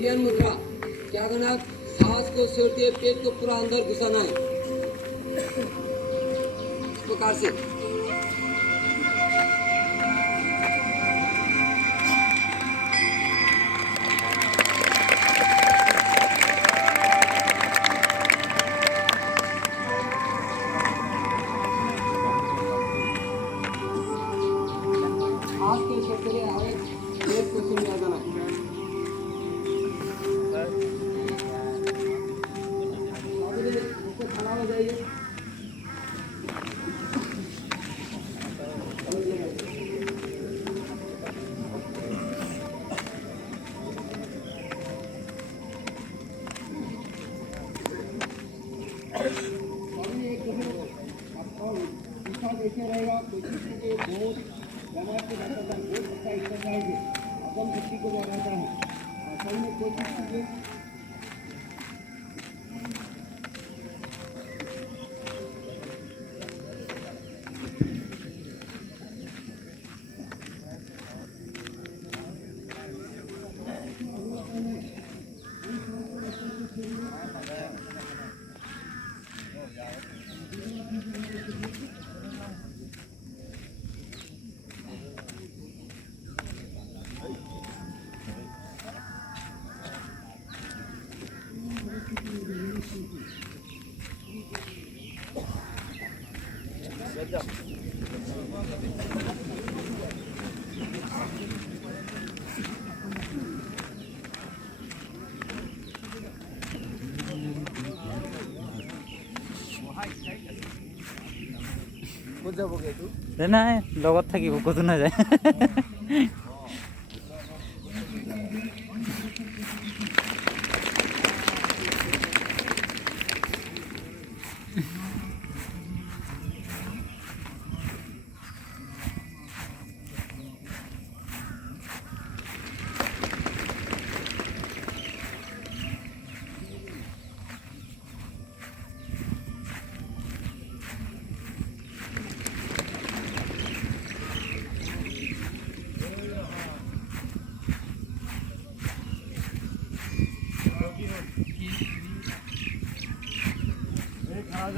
ज्ञान मुद्रा क्या करना, सांस को छोड़ते पेट को पूरा अंदर घुसाना है इस प्रकार से। सांस को छोड़ते आगे पेट को सुन जाना है। खड़ा हो जाइए। कैसे रहेगा, कोशिश कीजिए बहुत जमात के जाता है, बहुत अच्छा एक्सरसाइज है, हजम शक्ति को बढ़ाता है। सही में कोशिश कीजिए। নাই লগত থাকিব ক'তো নাযায়।